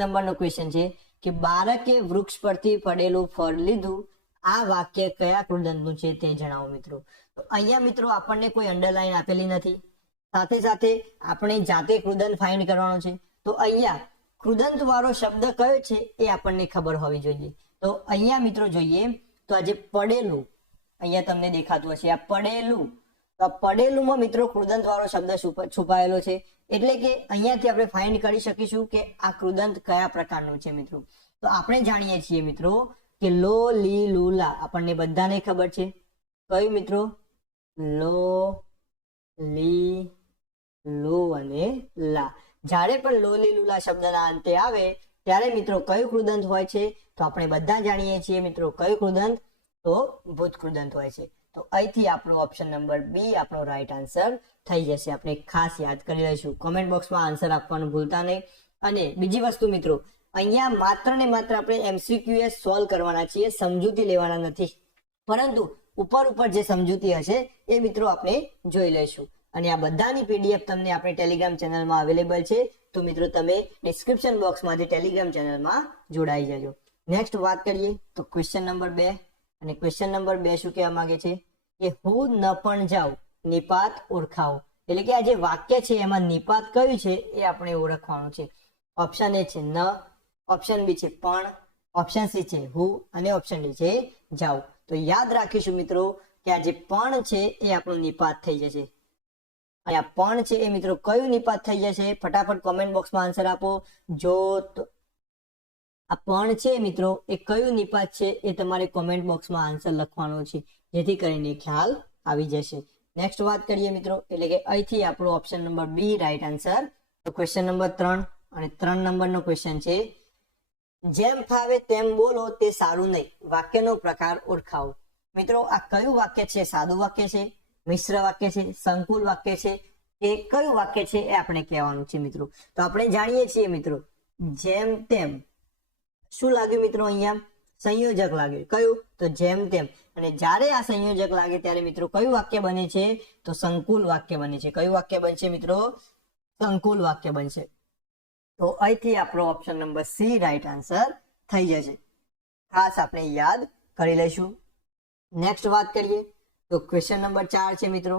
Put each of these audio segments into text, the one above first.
નંબરનો ક્વેશ્ચન છે કે બાળકે વૃક્ષ પરથી પડેલું ફળ લીધું, આ વાક્ય કયા કૃદંતનું છે તે જણાવો મિત્રો. તો અહીંયા મિત્રો આપણને કોઈ અંડરલાઈન આપેલી નથી, સાથે સાથે આપણે જાતે કૃદંત ફાઇન્ડ કરવાનો છે. તો અહીંયા કૃદંત વાળો શબ્દ કયો છે એ આપણને ખબર હોવી જોઈએ. તો અહીંયા મિત્રો જોઈએ તો આજે પડેલું, અહીંયા તમને દેખાતું હશે આ પડેલું. તો આ પડેલુંમાં મિત્રો કૃદંત વાળો શબ્દ છુપાયેલો છે, એટલે કે અહીંયાથી આપણે ફાઇન્ડ કરી શકીશું કે આ કૃદંત કયા પ્રકારનું છે મિત્રો. તો આપણે જાણીએ છીએ મિત્રો કે લો લી લુલા આપણને બધાને ખબર છે. કયું મિત્રો? લો લી લો અને લા. જ્યારે પણ લો લી લુલા શબ્દના અંતે આવે ત્યારે મિત્રો કયું કૃદંત હોય છે? તો આપણે બધા જાણીએ છીએ મિત્રો કયું કૃદંત? તો ભૂત કૃદંત હોય છે. તો અહીંથી આપણો ઓપ્શન નંબર બી આપણો રાઈટ આન્સર થઈ જશે. આપણે ખાસ યાદ કરી લઈશું. કોમેન્ટ બોક્સમાં આન્સર આપવાનું ભૂલતા નહીં. અને બીજી વસ્તુ મિત્રો, અહીંયા માત્ર ને માત્ર આપણે MCQS સોલ્વ કરવાના છીએ, સમજૂતી લેવાના નથી. પરંતુ ઉપર જે સમજૂતી હશે એ મિત્રો આપણે જોઈ લઈશું. અને આ બધાની PDF તમને આપણે ટેલિગ્રામ ચેનલમાં અવેલેબલ છે. તો મિત્રો તમે ડિસ્ક્રિપ્શન બોક્સમાંથી ટેલિગ્રામ ચેનલમાં જોડાઈ જજો. નેક્સ્ટ વાત કરીએ તો ક્વેશ્ચન નંબર 2. અને ક્વેશ્ચન નંબર 2 શું કહેવા માંગે છે કે હું ન પણ જાઉં, નિપાત ઓળખાવો. એટલે કે આ જે વાક્ય છે એમાં નિપાત કયું છે એ આપણે ઓળખવાનું છે. ઓપ્શન એ છે ન, ઓપ્શન બી છે પણ, ઓપ્શન સી છે હું અને ઓપ્શન ડી છે જાઉં. તો યાદ રાખીશું મિત્રો કે આ જે પણ છે એ આપણું નિપાત થઈ જશે. અને આ પણ છે એ મિત્રો કયું નિપાત થઈ જશે? ફટાફટ કોમેન્ટ બોક્સમાં આન્સર આપો. જો આ પણ છે મિત્રો એ કયું નિપાત છે એ તમારે કોમેન્ટ બોક્સમાં આન્સર લખવાનો છે, જેથી કરીને ખ્યાલ આવી જશે. નેક્સ્ટ વાત કરીએ મિત્રો, એટલે કે અહીંથી આપણો option number B right answer. તો ક્વેશ્ચન નંબર 3 અને 3 નંબરનો ક્વેશ્ચન છે જેમ ફાવે તેમ બોલો તે સારું નહીં, વાક્યનો પ્રકાર ઓળખાવો. મિત્રો આ કયું વાક્ય છે? સાદું વાક્ય છે, મિશ્ર વાક્ય છે, સંકુલ વાક્ય છે, એ કયું વાક્ય છે એ આપણે કહેવાનું છે મિત્રો. તો આપણે જાણીએ છીએ મિત્રો જેમ તેમ. શું લાગ્યું મિત્રો? અહીંયા સંયોજક લાગ્યું. કયું? તો જેમ તેમ. અને જ્યારે આ સંયોજક લાગે ત્યારે મિત્રો કયું વાક્ય બને છે? તો સંકુલ વાક્ય બને છે. કયું વાક્ય બનશે મિત્રો? સંકુલ વાક્ય બનશે. તો અહીંથી આપણો option number C right answer થઈ જશે. ખાસ આપણે યાદ કરી લઈશું. નેક્સ્ટ વાત કરીએ તો ક્વેશ્ચન નંબર 4 છે મિત્રો.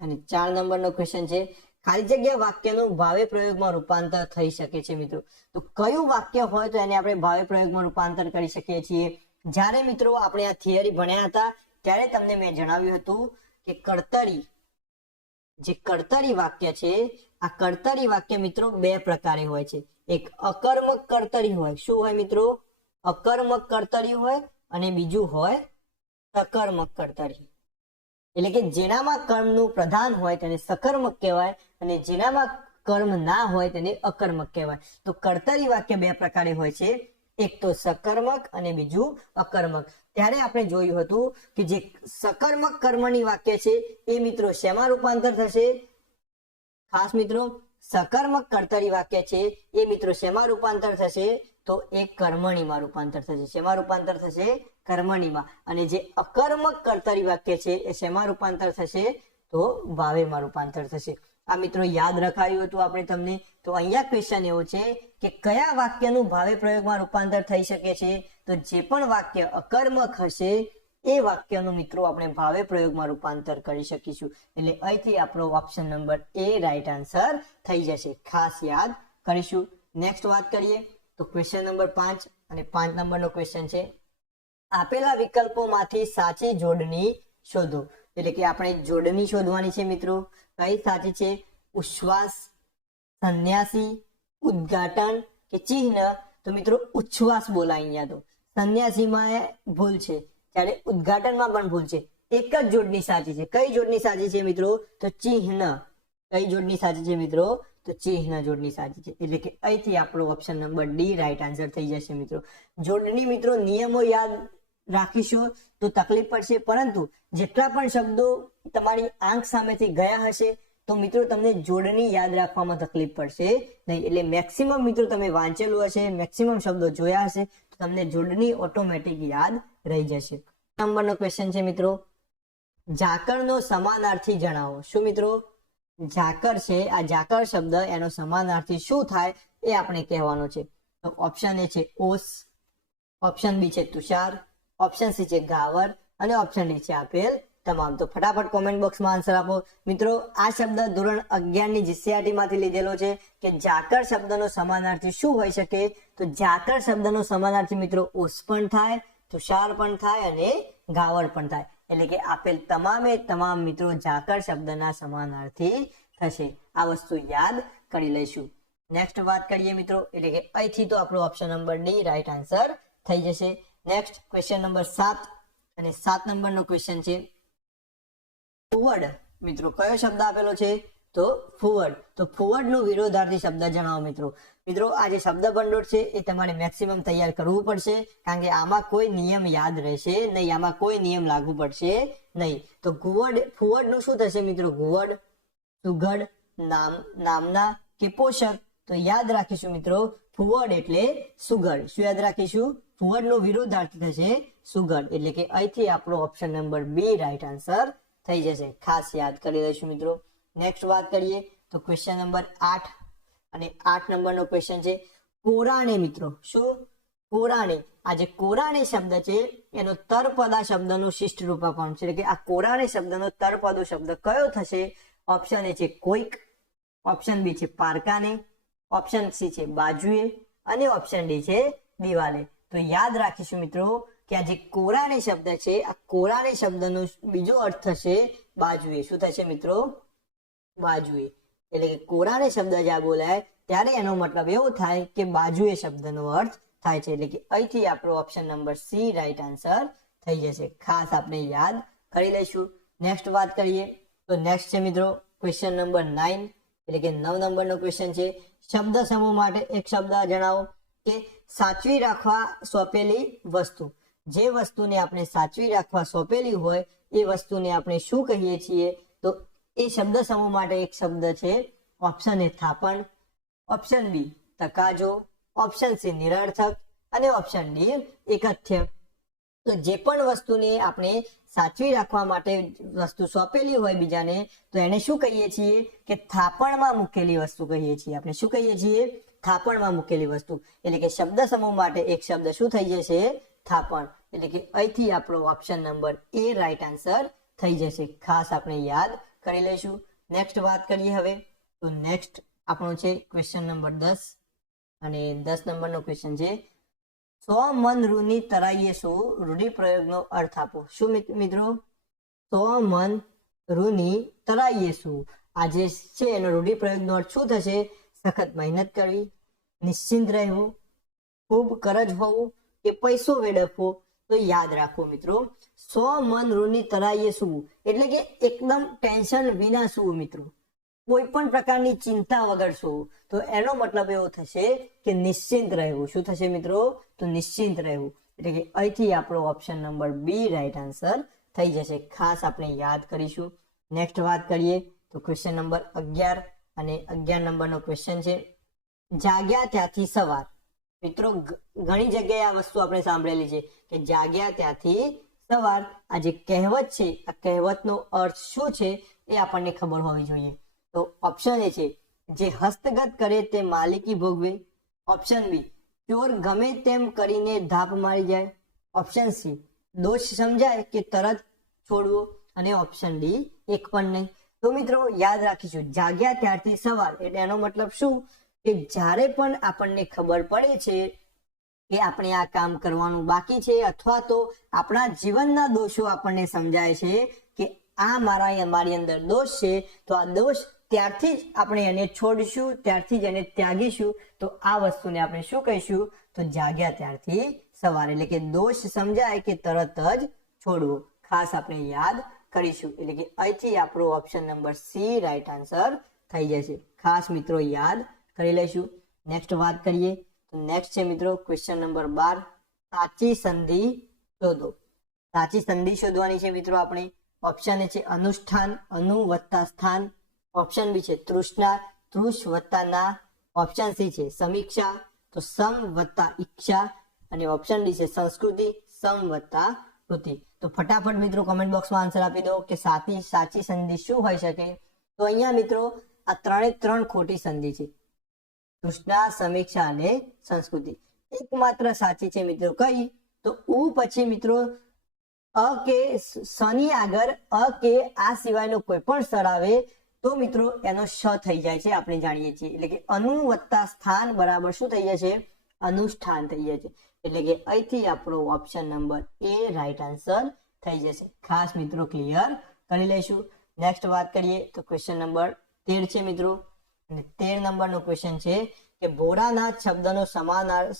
અને 4 નંબરનો ક્વેશ્ચન છે ખાલી જગ્યા વાક્યનું ભાવે પ્રયોગમાં રૂપાંતર થઈ શકે છે મિત્રો. તો કયું વાક્ય હોય તો એને આપણે ભાવે પ્રયોગમાં રૂપાંતર કરી શકીએ છીએ? જ્યારે મિત્રો આપણે આ થિયરી ભણ્યા હતા ત્યારે તમને મેં જણાવ્યું હતું કે કર્તરી, જે કર્તરી વાક્ય છે, આ કર્તરી વાક્ય મિત્રો 2 પ્રકારે હોય છે. એક અકર્મક કર્તરી હોય. શું હોય મિત્રો? અકર્મક કર્તરી હોય. અને બીજું હોય સકર્મક કર્તરી. એટલે કે જેનામાં કર્મનું પ્રધાન હોય તેને સકર્મક કહેવાય, અને જેનામાં કર્મ ના હોય તેને અકર્મક કહેવાય. તો કર્તરી વાક્ય 2 પ્રકારે હોય છે, એક તો સકર્મક અને બીજું અકર્મક. ત્યારે આપણે જોયું હતું કે જે સકર્મક કર્મની વાક્ય છે એ મિત્રો શેમાં રૂપાંતર થશે? ખાસ મિત્રો સકર્મક કર્તરી વાક્ય છે એ મિત્રો શેમાં રૂપાંતર થશે? તો એ કર્મણીમાં રૂપાંતર થશે. શેમાં રૂપાંતર થશે? કર્મણીમાં. અને જે અકર્મક કર્તરી વાક્ય છે એ શેમાં રૂપાંતર થશે? તો ભાવેમાં રૂપાંતર થશે. આ મિત્રો યાદ રખાયું હતું આપણે તમને. તો અહીંયા ક્વેશ્ચન એવો છે કે કયા વાક્યનું ભાવે પ્રયોગમાં રૂપાંતર થઈ શકે છે? તો જે પણ વાક્ય અકર્મક હશે એ વાક્યનું મિત્રો આપણે ભાવે પ્રયોગમાં રૂપાંતર કરી શકીશું. એટલે અહીંથી આપણો ઓપ્શન નંબર એ રાઈટ આન્સર થઈ જશે. ખાસ યાદ કરીશું. નેક્સ્ટ વાત કરીએ તો ક્વેશ્ચન નંબર 5 અને 5 નંબરનો ક્વેશ્ચન છે આપેલા વિકલ્પોમાંથી સાચી જોડણી શોધો. એટલે કે આપણે જોડણી શોધવાની છે મિત્રો. કઈ સાચી છે? ઉચ્છ્વાસ, સંન્યાસી, ઉદ્ઘાટન કે ચિહ્ન? તો મિત્રો ઉચ્છ્વાસ બોલાય અહીંયા. તો સંન્યાસીમાં ભૂલ છે, ત્યારે ઉદ્ઘાટનમાં પણ ભૂલ છે. એક જ જોડણી સાચી છે. કઈ જોડણી સાચી છે મિત્રો? તો ચિહ્ન. કઈ જોડણી સાચી છે મિત્રો? તો ચિહ્ન જોડણી સાચી છે. એટલે કે અહીંથી આપણો option number D right answer થઈ જશે મિત્રો. જોડણી મિત્રો નિયમો યાદ રાખીશું તો તકલીફ પડશે, પરંતુ જેટલા પણ શબ્દો તમારી આંખ સામેથી ગયા હશે તો મિત્રો તમને જોડણી યાદ રાખવામાં તકલીફ પડશે નહીં. એટલે મેક્સિમમ મિત્રો તમે વાંચેલું હશે, મેક્સિમમ શબ્દો જોયા હશે તો તમને જોડણી ઓટોમેટિક યાદ રહી જશે. નંબરનો ક્વેશ્ચન છે મિત્રો ઝાકળનો સમાનાર્થી જણાવો. શું મિત્રો? ઝાકળ છે, આ ઝાકળ શબ્દ એનો સમાનાર્થી શું થાય એ આપણે કહેવાનો છે. તો ઓપ્શન એ છે ઓસ, ઓપ્શન બી છે તુષાર, ઓપ્શન સી છે ગાવર અને ઓપ્શન ડી છે આપેલ તમામ. તો ફટાફટ કોમેન્ટ બોક્સમાં આન્સર આપો. મિત્રો આ શબ્દ ધોરણ 11 ની જીસીઆરટી માંથી લીધેલો છે કે ઝાકળ શબ્દનો સમાનાર્થી શું હોઈ શકે? તો ઝાકળ શબ્દનો સમાનાર્થી મિત્રો ઓસ પણ થાય, તુષાર પણ થાય અને ગાવર પણ થાય. એટલે કે આપેલ તમામે તમામ મિત્રો ઝાકળ શબ્દના સમાનાર્થી થશે. આ વસ્તુ યાદ કરી લઈશું. નેક્સ્ટ વાત કરીએ મિત્રો, એટલે કે અહીંથી તો આપણો option number D right answer થઈ જશે. નેક્સ્ટ ક્વેશ્ચન નંબર 7 અને 7 નંબરનો ક્વેશ્ચન છે ફુવડ. મિત્રો કયો શબ્દ આપેલો છે? તો ફુવડ. તો ફુવડનો વિરોધાર્થી શબ્દ જણાવો મિત્રો. મિત્રો આ જે શબ્દ ભંડોળ છે એ તમારે મેક્સિમમ તૈયાર કરવું પડશે, કારણ કે આમાં કોઈ નિયમ યાદ રહેશે નહીં, આમાં કોઈ નિયમ લાગુ પડશે નહીં. તો ફુવડનું શું થશે મિત્રો? ઘુવડ, સુઘડ, નામના કે પોષક. તો યાદ રાખીશું મિત્રો, ફુવડ એટલે સુઘડ. શું યાદ રાખીશું? ફુવડનો વિરોધાર્થી થશે સુઘડ. એટલે કે અહીંથી આપણો option number B right answer થઈ જશે. ખાસ યાદ કરી લઈશું મિત્રો. નેક્સ્ટ વાત કરીએ તો ક્વેશ્ચન નંબર 8 અને 8 નંબરનો ક્વેશ્ચન છે કોરાણે. મિત્રો શું? કોરાણે. આ જે કોરાણે શબ્દ છે એનો તળપદા શબ્દનું શિષ્ટ રૂપાંતર છે. એટલે કે આ કોરાણે શબ્દનો તળપદો શબ્દ કયો થશે? ઓપ્શન એ છે કોઈક, ઓપ્શન બી છે પારકાને, ઓપ્શન સી છે બાજુએ અને ઓપ્શન ડી છે દિવાલે. તો યાદ રાખીશું મિત્રો કે આ જે કોરાણે શબ્દ છે, આ કોરાણે શબ્દનો બીજો અર્થ થશે બાજુએ. શું થશે મિત્રો? બાજુએ. એટલે કે કોરાણે શબ્દ જ્યાં બોલાય ત્યારે એનો મતલબ એવો થાય કે બાજુએ શબ્દનો અર્થ થાય છે. એટલે કે અહીંથી આપણો option number C right answer થઈ જશે. ખાસ આપણે યાદ કરી લઈશું. નેક્સ્ટ વાત કરીએ તો નેક્સ્ટ છે મિત્રો ક્વેશ્ચન નંબર 9, એટલે કે 9 નંબરનો ક્વેશ્ચન છે શબ્દ સમૂહ માટે એક શબ્દ જણાવો. કે સાચવી રાખવા સોંપેલી વસ્તુ. જે વસ્તુને આપણે સાચવી રાખવા સોંપેલી હોય એ વસ્તુને આપણે શું કહીએ છીએ? તો એ શબ્દ સમૂહ માટે એક શબ્દ છે ઓપ્શન એ થાપણ, ઓપ્શન બી તકાજો, ઓપ્શન સી નિરર્થક અને ઓપ્શન ડી એકથ્ય. તો જે પણ વસ્તુને આપણે સાચવી રાખવા માટે વસ્તુ સોંપેલી હોય બીજાને, તો એને શું કહીએ છીએ? કે થાપણમાં મૂકેલી વસ્તુ કહીએ છીએ. આપણે શું કહીએ છીએ? થાપણમાં મૂકેલી વસ્તુ. એટલે કે શબ્દ સમૂહ માટે એક શબ્દ શું થઈ જશે? થાપણ. એટલે કે અહીંથી આપણો ઓપ્શન નંબર એ રાઈટ આન્સર થઈ જશે. ખાસ આપણે યાદ કરી લઈશું. નેક્સ્ટ વાત કરીએ હવે તો નેક્સ્ટ આપણો છે ક્વેશ્ચન નંબર 10 અને 10 નંબરનો ક્વેશ્ચન છે 100 મન રૂની તરાઈએ શું? રૂઢિપ્રયોગનો અર્થ આપો. શું મિત્રો? 100 મન રૂની તરાઈએ શું? આ જે છે એનો રૂઢિપ્રયોગનો અર્થ શું થશે? સખત મહેનત કરવી, નિશ્ચિંત રહેવું, ખૂબ કરજ હોવું કે પૈસો વેડફવો. તો યાદ રાખો મિત્રો, 100 મન રૂની તરાઈએ શું એટલે કે એકદમ ટેન્શન વિના શું મિત્રો, કોઈ પણ પ્રકારની ચિંતા વગર શું. તો એનો મતલબ એવો થશે કે નિશ્ચિંત રહેવું. શું થશે મિત્રો? તો નિશ્ચિંત રહેવું. એટલે કે અહીંથી આપણો option number B right answer થઈ જશે. ખાસ આપણે યાદ કરીશું. નેક્સ્ટ વાત કરીએ તો ક્વેશ્ચન નંબર 11 અને 11 નંબરનો ક્વેશ્ચન છે જાગ્યા ત્યાંથી સવાર. મિત્રો ઘણી જગ્યાએ આ વસ્તુ આપણે સાંભળેલી છે કે જાગ્યા ત્યાંથી સવાર. આ જે કહેવત છે, આ કહેવતનો અર્થ શું છે એ આપણને ખબર હોવી જોઈએ. તો ઓપ્શન એ છે જે હસ્તગત કરે તે માલિકી ભોગવે, ઓપ્શન બી ચોર ગમે તેમ કરીને ધાપ મારી જાય, ઓપ્શન સી દોષ સમજાય કે તરત છોડવો અને ઓપ્શન ડી એક પણ નહીં. તો મિત્રો યાદ રાખીશું, જાગ્યા ત્યારથી સવાર એટલે એનો મતલબ શું કે જ્યારે પણ આપણને ખબર પડે છે કે આપણે આ કામ કરવાનું બાકી છે અથવા તો આપણા જીવનના દોષો આપણને સમજાય છે કે આ મારી અંદર દોષ છે, તો આ દોષ ત્યારથી જ આપણે એને છોડશું, ત્યારથી જ એને ત્યાગીશું. તો આ વસ્તુને આપણે શું કહીશું? તો જાગ્યા ત્યારથી સવાર. એટલે કે દોષ સમજાય કે તરત જ છોડવો. ખાસ આપણે યાદ કરીશું. એટલે કે અહીંથી આપણો option number C right answer થઈ જશે. ખાસ મિત્રો યાદ કરી લઈશું. નેક્સ્ટ વાત કરીએ તો નેક્સ્ટ છે મિત્રો ક્વેશ્ચન નંબર 12 સાચી સંધિ શોધો. સાચી સંધિ શોધવાની છે મિત્રો આપણે. ઓપ્શન એ છે અનુષ્ઠાન, અનુ વત્તા સ્થાન, ઓપ્શન બી છે તૃષ્ણા, તૃષ વત્તા ના, ઓપ્શન સી છે સમીક્ષા, તો સમ વત્તા ઈચ્છા અને ઓપ્શન ડી છે સંસ્કૃતિ, સમ વત્તા કૃતિ. તો ફટાફટ મિત્રો કમેન્ટ બોક્સમાં આન્સર આપી દો કે સાચી સંધિ શું હોઈ શકે. તો અહીંયા મિત્રો આ ત્રણે ત્રણ ખોટી સંધિ છે. તૃષ્ણા, સમીક્ષા અને સંસ્કૃતિ. એકમાત્ર સાચી છે મિત્રો કઈ? તો ઉ પછી મિત્રો અ કે સની આગળ અ કે આ સિવાયનો કોઈ પણ સ્વર આવે તો મિત્રો એનો શ થઈ જાય છે, આપણે જાણીએ છીએ. એટલે કે અનુ વત્તા સ્થાન બરાબર શું થઈ જાય છે? અનુષ્ઠાન થઈ જાય છે. એટલે કે અહીંથી આપણો ઓપ્શન નંબર એ રાઈટ આન્સર થઈ જશે. ખાસ મિત્રો ક્લિયર કરી લઈશું. નેક્સ્ટ વાત કરીએ તો ક્વેશ્ચન નંબર 13 છે મિત્રો. અને 13 નંબરનો ક્વેશ્ચન છે કે ભોળાનાથ શબ્દનો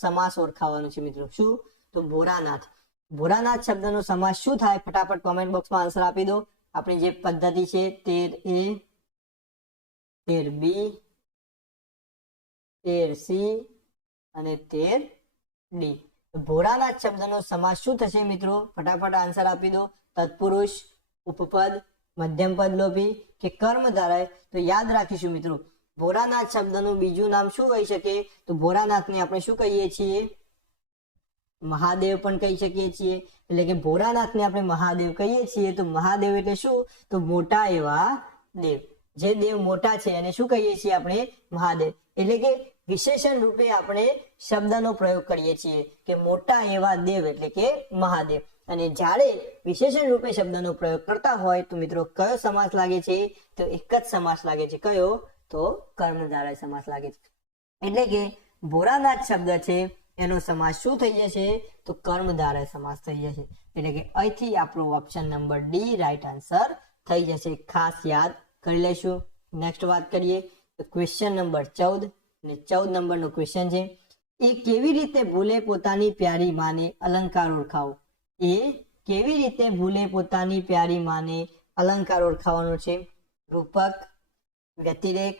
સમાસ ઓળખાવવાનો છે મિત્રો. શું? તો ભોળાનાથ. ભોળાનાથ શબ્દનો સમાસ શું થાય? ફટાફટ કોમેન્ટ બોક્સમાં આન્સર આપી દો. આપણી જે પદ્ધતિ છે 13A, 13B, 13C અને 13D. ભોળાનાથ શબ્દનો સમાસ શું થશે મિત્રો? ફટાફટ આન્સર આપી દો. તત્પુરુષ, ઉપપદ, મધ્યમપદ લોભી કે કર્મધારય? તો યાદ રાખીશું મિત્રો, ભોળાનાથ શબ્દનું બીજું નામ શું હોઈ શકે? તો ભોળાનાથને આપણે શું કહીએ છીએ? મહાદેવ પણ કહી શકીએ છીએ. એટલે કે ભોળાનાથને આપણે મહાદેવ કહીએ છીએ. તો મહાદેવ એટલે શું? તો મોટા એવા દેવ. જે દેવ મોટા છે એને શું કહીએ છીએ આપણે? મહાદેવ. એટલે કે વિશેષણ રૂપે આપણે શબ્દનો પ્રયોગ કરીએ છીએ કે મોટા એવા દેવ એટલે કે મહાદેવ. અને જ્યારે વિશેષણ રૂપે શબ્દનો પ્રયોગ કરતા હોય તો મિત્રો કયો સમાસ લાગે છે? તો એક જ સમાસ લાગે છે. કયો? તો કર્મધારય સમાસ લાગે છે. એટલે કે ભોળાનાથ શબ્દ છે એનો સમાસ શું થઈ જશે? તો કર્મધારય સમાસ થઈ જશે. એટલે કે અહીંથી આપણો option number D right answer થઈ જશે. ખાસ યાદ કરી લેશું. નેક્સ્ટ વાત કરીએ તો ક્વેશ્ચન નંબર 14. અને 14 નંબરનો ક્વેશ્ચન છે એ કેવી રીતે ભૂલે પોતાની પ્યારી માને અલંકાર ઓળખાવો? એ કેવી રીતે ભૂલે પોતાની પ્યારી માને અલંકાર ઓળખાવાનો છે? રૂપક, વ્યતિરેક,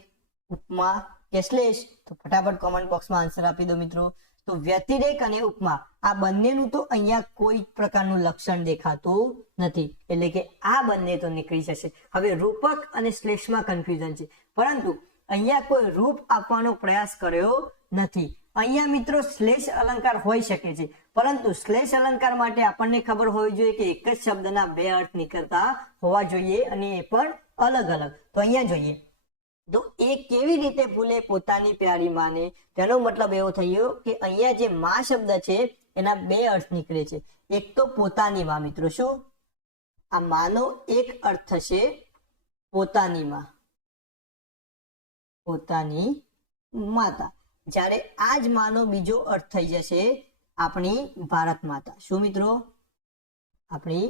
ઉપમા કે શ્લેષ? તો ફટાફટ કોમેન્ટ બોક્સમાં આન્સર આપી દો મિત્રો. તો વ્યતિરેક અને ઉપમા આ બંનેનું તો અહીંયા કોઈ પ્રકારનું લક્ષણ દેખાતું નથી. એટલે કે આ બંને તો નીકળી જશે. હવે રૂપક અને શ્લેષમાં કન્ફ્યુઝન છે, પરંતુ અહીંયા કોઈ રૂપ આપવાનો પ્રયાસ કર્યો નથી. અહીંયા મિત્રો શ્લેષ અલંકાર હોઈ શકે છે, પરંતુ શ્લેષ અલંકાર માટે આપણને ખબર હોવી જોઈએ કે એક જ શબ્દના બે અર્થ નીકળતા હોવા જોઈએ અને એ પણ અલગ અલગ. તો અહીંયા જોઈએ તો એ કેવી રીતે ભૂલે પોતાની પ્યારી માને, તેનો મતલબ એવો થયો કે અહીંયા જે માં શબ્દ છે એના બે અર્થ નીકળે છે. એક તો પોતાની માં મિત્રો. શું? આ માનો એક અર્થ થશે પોતાની માં, પોતાની માતા. જ્યારે આ જ માનો બીજો અર્થ થઈ જશે આપણી ભારત માતા. શું મિત્રો? આપણી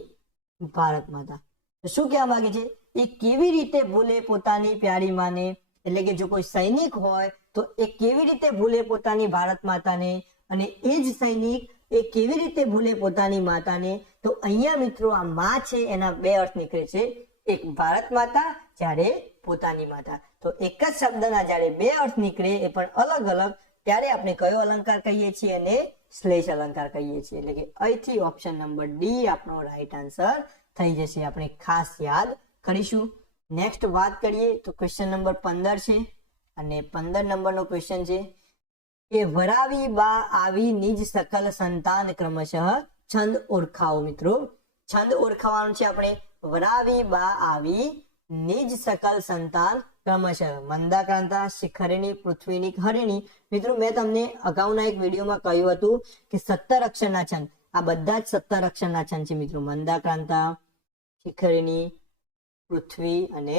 ભારત માતા. તો શું કહેવા માંગે છે? એ કેવી રીતે ભૂલે પોતાની પ્યારી માને? એટલે કે જો કોઈ સૈનિક હોય તો એ કેવી રીતે ભૂલે પોતાની ભારત માતાને, અને એ જ સૈનિક એ કેવી રીતે ભૂલે પોતાની માતાને? તો અહીંયા મિત્રો આ માં છે એના બે અર્થ નીકળે છે. એક ભારત માતા, જ્યારે પોતાની માતા. તો એક જ શબ્દના જ્યારે બે અર્થ નીકળે એ પણ અલગ અલગ, ત્યારે આપણે કયો અલંકાર કહીએ છીએ? અને શ્લેષ અલંકાર કહીએ છીએ. એટલે કે અહીંથી ઓપ્શન નંબર ડી આપણો રાઈટ આન્સર થઈ જશે. આપણે ખાસ યાદ કરીશું. નેક્સ્ટ વાત કરીએ તો ક્વેશ્ચન નંબર 15 છે. અને 15 નંબરનો ક્વેશ્ચન છે કે વરાવી બા આવી નિજ સકલ સંતાન ક્રમશઃ છંદ ઓળખાવો મિત્રો. છંદ ઓળખાવાનું છે આપણે. વરાવી બા આવી નિજ સકલ સંતાન ક્રમશઃ મંદાક્રાંતા, શિખરિણી, પૃથ્વીની, હરિણી. મિત્રો મેં તમને અગાઉના એક વિડીયોમાં કહ્યું હતું કે 17 અક્ષરના છંદ, આ બધા જ 17 અક્ષરના છંદ છે મિત્રો. મંદાક્રાંતા, શિખરિણી, પૃથ્વી અને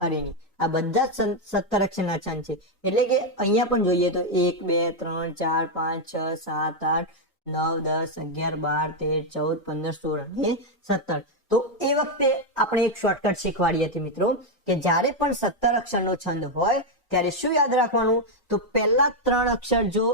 હરિણી આ બધા જ 17 અક્ષરના છંદ છે. એટલે કે અહીંયા પણ જોઈએ તો 1 2 3 4 5 6 7 8 9 10 11 12 13 14 15 16 અને 17. તો એ વખતે આપણે એક શોર્ટકટ શીખવાડી હતી મિત્રો કે જ્યારે પણ 17 અક્ષરનો છંદ હોય ત્યારે શું યાદ રાખવાનું? તો પહેલા 3 અક્ષર જો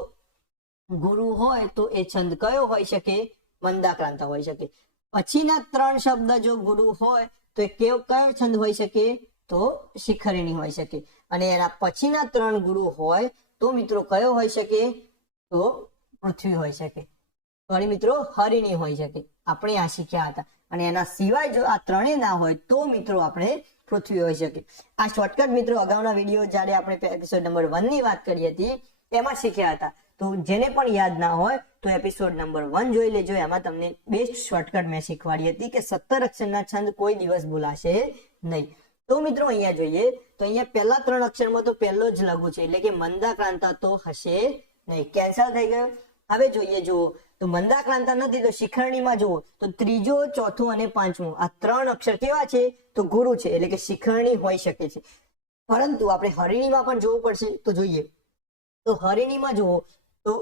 ગુરુ હોય તો એ છંદ કયો હોઈ શકે? મંદાક્રાંતા હોઈ શકે. પછીના 3 શબ્દ જો ગુરુ હોય તો એ કયો છંદ હોઈ શકે? તો શિખરિણી હોઈ શકે. અને એના પછીના 3 ગુરુ હોય તો મિત્રો કયો હોઈ શકે? તો પૃથ્વી હોઈ શકે. સોરી મિત્રો, હરિણી હોઈ શકે. આપણે આ શીખ્યા હતા. અને એના સિવાય જો આ ત્રણેય ના હોય તો મિત્રો આપણે પૃથ્વી હોઈ શકે. આ શોર્ટકટ મિત્રો અગાઉના વિડીયો જ્યારે આપણે એપિસોડ નંબર 1 ની વાત કરી હતી એમાં શીખ્યા હતા. તો જેને પણ યાદ ના હોય તો એપિસોડ નંબર 1 જોઈ લેજો. એમાં તમને બેસ્ટ શોર્ટકટ મેં શીખવાડી હતી કે 17 અક્ષરના છંદ કોઈ દિવસ ભૂલાશે નહીં. તો મિત્રો અહીંયા જોઈએ તો અહીંયા પહેલા 3 અક્ષરમાં તો પહેલો જ લઘુ છે એટલે કે મંદાક્રાંતા તો હશે નહીં, કેન્સલ થઈ ગયો. હવે જોઈએ જુઓ તો મંદાક્રાંતા નથી તો શિખરણીમાં જુઓ તો ત્રીજો, ચોથું અને પાંચમું આ 3 અક્ષર કેવા છે તો ગુરુ છે એટલે કે શિખરણી હોઈ શકે છે. પરંતુ આપણે હરિણીમાં પણ જોવું પડશે તો જોઈએ તો હરિણીમાં જુઓ તો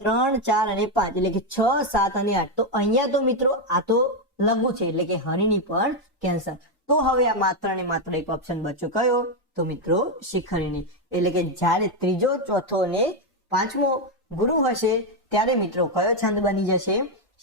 3, 4 અને 5 એટલે કે 6, 7 અને 8 તો અહીંયા તો મિત્રો આ તો લઘુ છે એટલે કે હરિણી પણ કેન્સલ. તો હવે આ માત્ર ને માત્ર એક ઓપ્શન બચ્યો કયો તો મિત્રો શિખરણી. એટલે કે જ્યારે ત્રીજો, ચોથો અને પાંચમો ગુરુ હશે ત્યારે મિત્રો કયો છંદ બની જશે?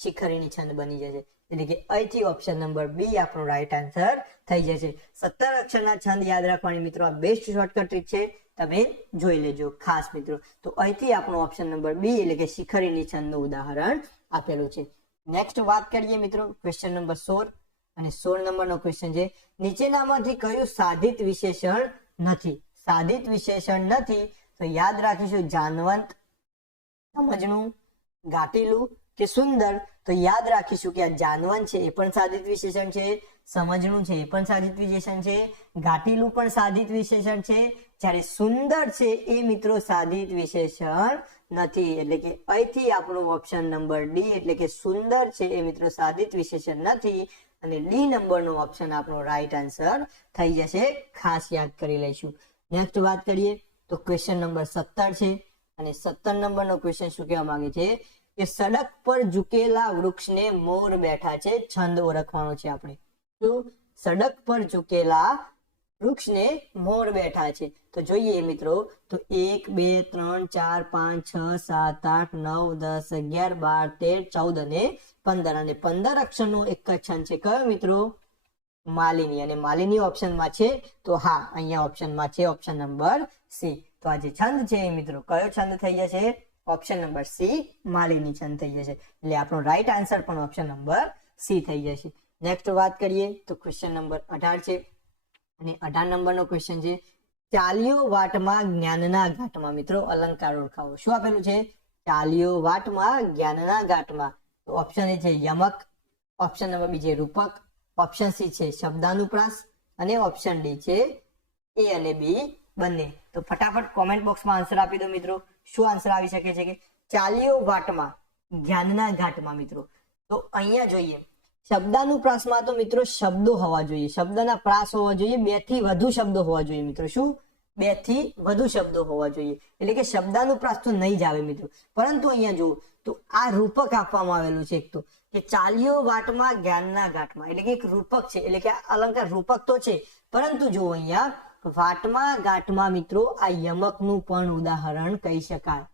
શિખરણી છંદ બની જશે. એટલે કે અહીંથી ઓપ્શન નંબર બી આપણો રાઈટ આન્સર થઈ જશે. 17 અક્ષરના છંદ યાદ રાખવાની મિત્રો આ બેસ્ટ શોર્ટકટ ટ્રીક છે, તમે જોઈ લેજો ખાસ મિત્રો. તો અહીંથી આપણો ઓપ્શન નંબર બી એટલે કે શિખરણી છંદનું ઉદાહરણ આપેલું છે. નેક્સ્ટ વાત કરીએ મિત્રો ક્વેશ્ચન નંબર 16 અને 16 નંબરનો ક્વેશ્ચન છે નીચેનામાંથી કયું સાધિત વિશેષણ નથી? સાધિત વિશેષણ નથી તો યાદ રાખીશું જાનવંત, સમજણું, ઘાટીલું કે સુંદર. તો યાદ રાખીશું કે આ જાનવંત છે એ પણ સાધિત વિશેષણ છે, સમજણું છે એ પણ સાધિત વિશેષણ છે, ઘાટીલું પણ સાધિત વિશેષણ છે, જ્યારે સુંદર છે એ મિત્રો સાધિત વિશેષણ નથી. એટલે કે અહીંથી આપણો ઓપ્શન નંબર ડી એટલે કે સુંદર છે એ મિત્રો સાધિત વિશેષણ નથી અને ડી નંબરનો ઓપ્શન આપણો રાઈટ આન્સર થઈ જશે. ખાસ યાદ કરી લઈશું. નેક્સ્ટ વાત કરીએ તો ક્વેશ્ચન નંબર 17 છે અને 17 નંબરનો ક્વેશ્ચન શું કહેવા માંગે છે કે સડક પર ઝૂકેલા વૃક્ષને મોર બેઠા છે. છંદ ઓળખવાનો છે આપણે. તો સડક પર ઝૂકેલા વૃક્ષને મોર બેઠા છે. તો જોઈએ મિત્રો તો 1, 2, 3, 4, 5, 6, 7, 8, 9, 10, 11, 12, 13, 14 અને 15 અને 15 અક્ષરનો એક જ છંદ છે કયો મિત્રો? માલિની. અને માલિની ઓપ્શનમાં છે તો હા અહીંયા ઓપ્શનમાં છે ઓપ્શન નંબર સી. તો આ જે છંદ છે એ મિત્રો કયો છંદ થઈ જશે? ઓપ્શન નંબર સી માલિની છંદ થઈ જશે. એટલે આપણો રાઈટ આન્સર પણ ઓપ્શન નંબર સી થઈ જશે. નેક્સ્ટ વાત કરીએ તો ક્વેશ્ચન નંબર 18 છે અને 18 નંબરનો ક્વેશ્ચન છે ચાલ્યો વાટમાં જ્ઞાનના ઘાટમાં. મિત્રો અલંકાર ઓળખાવો. શું આપેલું છે? ચાલ્યો વાટમાં જ્ઞાનના ઘાટમાં. તો ઓપ્શન એ છે યમક, ઓપ્શન નંબર બી છે રૂપક, ઓપ્શન સી છે શબ્દાનુપ્રાસ અને ઓપ્શન ડી છે એ અને બી બંને. તો ફટાફટ કોમેન્ટ બોક્સમાં આન્સર આપી દો મિત્રો. શું આન્સર આવી શકે છે કે ચાલ્યો વાટમાં જ્ઞાનના ઘાટમાં મિત્રો. તો અહીંયા જોઈએ શબ્દાનુપ્રાસમાં તો મિત્રો શબ્દો હોવા જોઈએ, શબ્દના પ્રાસ હોવા જોઈએ, 2 થી વધુ શબ્દો હોવા જોઈએ મિત્રો. શું? 2 થી વધુ શબ્દો હોવા જોઈએ. એટલે કે શબ્દાનુપ્રાસ તો નહીં જ આવે મિત્રો. પરંતુ અહીંયા જુઓ તો આ રૂપક આપવામાં આવેલું છે એક તો કે ચાલ્યો વાટમાં જ્ઞાનના ઘાટમાં. એટલે કે એક રૂપક છે એટલે કે આ અલંકાર રૂપક તો છે પરંતુ જો અહીંયા વાટમાં ઘાટમાં મિત્રો આ યમકનું પણ ઉદાહરણ કહી શકાય.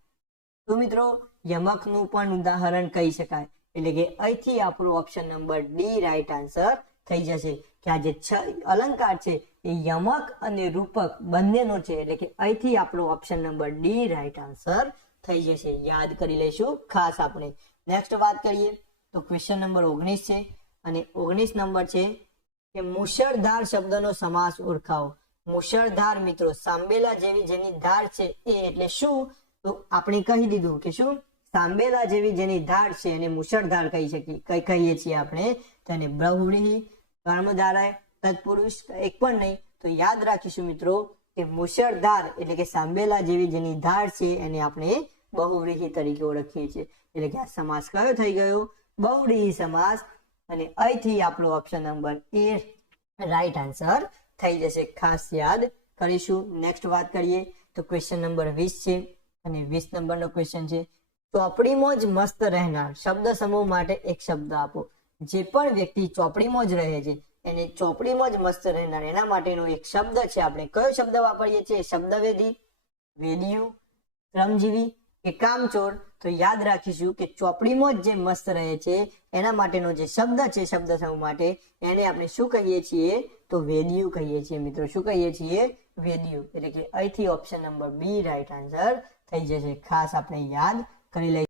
તો મિત્રો યમકનું પણ ઉદાહરણ કહી શકાય. એટલે કે અહીંથી આપણો option number D right answer થઈ જશે કે આ જે અલંકાર છે એ યમક અને રૂપક બંનેનો છે. એટલે કે અહીંથી આપણો option number D right answer થઈ જશે. યાદ કરી લઈશું ખાસ આપણે. નેક્સ્ટ વાત કરીએ તો ક્વેશ્ચન નંબર 19 છે અને 19 નંબર છે કે મુશળધાર શબ્દનો સમાસ ઓળખાવો. મુશળધાર મિત્રો સાંબેલા જેવી જેની ધાર છે એ એટલે શું? તો આપણે કહી દીધું કે શું સાંબેલા જેવી જેની ધાર છે એને મુશળધાર કહીએ છીએ આપણે. તેને બહુવ્રીહી, કર્મધારય, તત્પુરુષ એક પણ નહીં. તો યાદ રાખીશું મિત્રો કે મુશળધાર એટલે કે સાંબેલા જેવી જેની ધાર છે એને આપણે બહુવ્રીહી તરીકે ઓળખીએ છીએ. એટલે કે આ સમાસ કયો થઈ ગયો? બહુવ્રીહી સમાસ. અને અહીંથી આપણો ઓપ્શન નંબર એ રાઈટ આન્સર થઈ જશે. ખાસ યાદ કરીશું. નેક્સ્ટ વાત કરીએ તો ક્વેશ્ચન નંબર 20 છે અને 20 નંબરનો ક્વેશ્ચન છે ચોપડીમાં જ મસ્ત રહેનાર શબ્દ સમૂહ માટે એક શબ્દ આપો. જે પણ વ્યક્તિ ચોપડીમાં જ રહે છે એને ચોપડીમાં જ મસ્ત રહેનાર એના માટેનો એક શબ્દ છે. આપણે કયો શબ્દ વાપરીએ છીએ? શબ્દવેદી, વેદિયું, શ્રમજીવી કે કામચોર. તો યાદ રાખીશું કે ચોપડીમાં જ જે મસ્ત રહે છે એના માટેનો જે શબ્દ છે શબ્દ સમૂહ માટે એને આપણે શું કહીએ છીએ? તો વેદિયું કહીએ છીએ મિત્રો. શું કહીએ છીએ? વેદિયું. એટલે કે અહીંથી option number B right answer થઈ જશે. ખાસ આપણે યાદ કરી લઈએ.